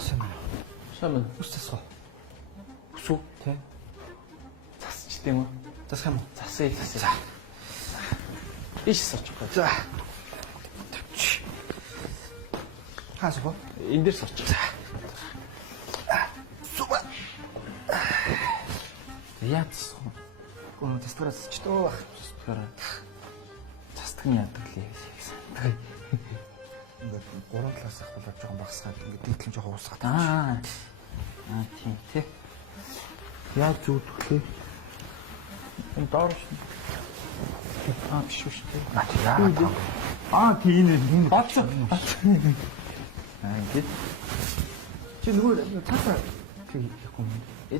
сайн байна. Сайн байна. Үс засгаа. Үсүү тий. Засч тийм үү? Засах юм уу? Засъя. За. Иш сочгүй. За. Хаас уу? Энд дээр соч. Суба. Яац. Гүн тэстрэс ч тоо бах. Застгын яадаг л яг. Ингээд 3 класс ах болоод жоохон багсгаад ингээд дийтлэн жоохон уусгаад. Тийм тий. Яаж зүудхлээ? Энэ доор шин. Биш биш тий. Тийм энэ. Бац. Ингээд Чи нөгөө цаасаа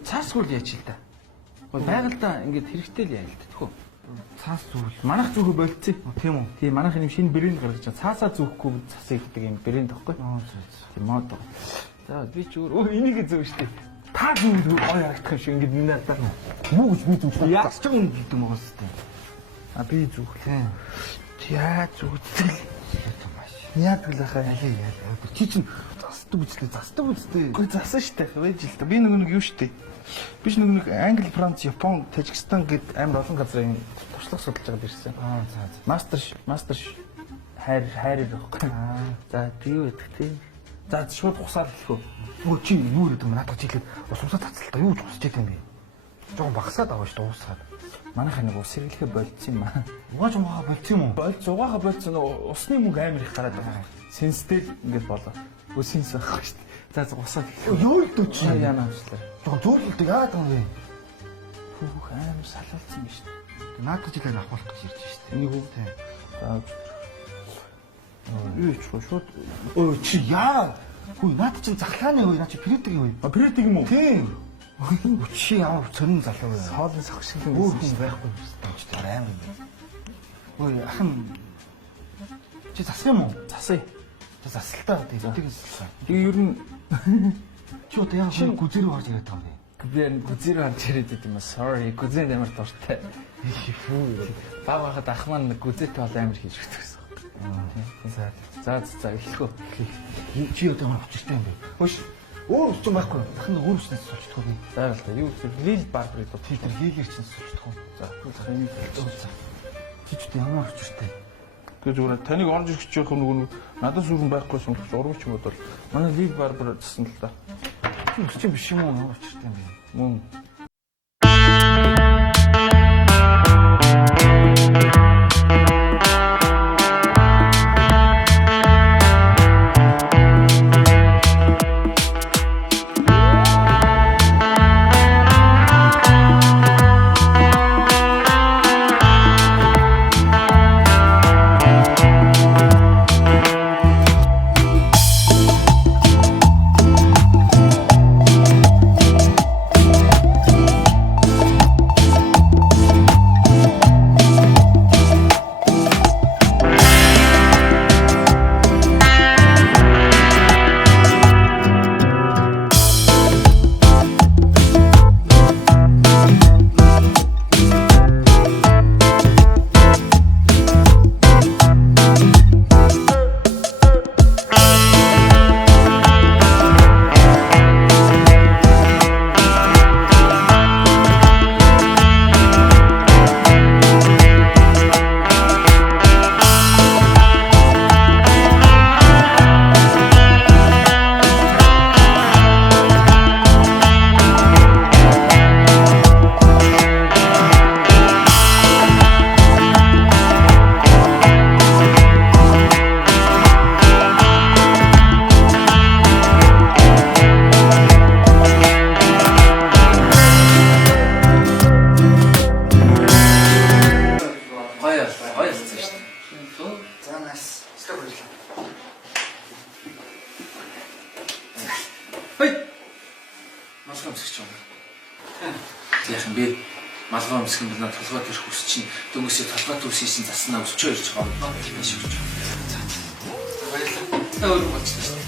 цаасгүй л яач л да. Байгальдаа ингээд хэрэгтэй л яа л да тэхүү. цаас зүгэл. Манайх зүгөө болцсон. Тийм үү? Тийм манайх юм шинэ брэнд гаргаж байгаа. Цаасаа зүүхгүй цасыг гэдэг юм брэнд тахгүй. Тийм мод. За би ч өөр энийг зүүв штэ. Та зүгэл гоё харагдах юм шиг ингээд миний надад юу гэж би зүгэл. Яаж ч юм гэдэг юм байгаас тээ. Би зүглээ. Яаж зүгэл. Яг л ахаа. Чи чинь засдаг үстэй. Үгүй засан штэ. Вэж л та. Би нэг юу штэ. Биш нэг Англи, Франц, Япон, Тажикстан гэд амар олон газрын туршлага судалж байгаад ирсэн. Мастер хайр байхгүй. За тийм байдаг тий. За шууд ухсаар хэлэхөө. Өө чи юу гэдэг юм надад жилээд ус усаа тацалтаа юу ч усч яадаг юм бэ? Жон багсаад аваа шүү дээ уусаад. Манайхаа нэг ус сэргэлэхэ болцсон юм аа. Угааж угаахаа болчих юм уу? Угаахаа болцсон усны мөнгө амар их гараад байгаа. Сенстэй ингээд болоо. Өсинс байхгүй шүү дээ. За усаад хэлэхөө. Юу л дөө чи яана авчлаа. Жон зөөлөлдөг яагаад юм бэ? Хүүх амар салаалцсан биш. Надад жилээр авах гэж ирж шүү дээ. Энийг үү? За юу ч шууд Өө чи яа? Хүй наад чи захлааны үе наа чи пирэтгийн үе. пирэтик юм уу? Тийм. Чи ямар цорын залуу вэ? Хоолны сахшилсан Өөр хүн байхгүй юм чи тэр аим юм. Ой ахын чи засах юм уу? засъя. За засалтаа тийм засалтаа. Тэгээ ер нь Чи одоо яг гүзэр рүү орж ирээд байгаа юм бэ? би гүзэр харж ирээд байт юм аа. Sorry. Гүзэн амар дуртай. Багахад ах маань гүзэт бол амар хийж өгдөг гэсэн. За эхлэхөө. Чи одоо ямар очиртай юм бэ? Хөөш. Өөр ч юм байхгүй. Дахин өөр үснээс суулчихгүй би. За л та юу гэсэн лил барбер гэдэг Питер Лилер чинь суулчихгүй. За хөлх энийг хэлчихсэн. Чи ч ямар очиртай. Тэгээ зүгээр таныг орж ирэхчих юм нөгөө надад сүрэн байхгүй сонсож урагч юм бол манай лил барбер гэсэн л та. Чи биш юм уу? Ямар очиртай юм бэ? Мөн Малгай өмсгч юм. Яахан би малгай өмсгөх юм бол толгой төрөх ус чинь дөнгөсөө толгой төсөйсөн заснаа өсчөө ирж байгаа юм. Маш их. Баярлалаа. Өөр болчихсон.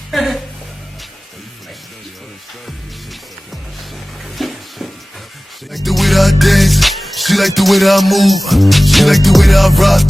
Like the way that I dance, she like the way that I move, she like the way that I rock.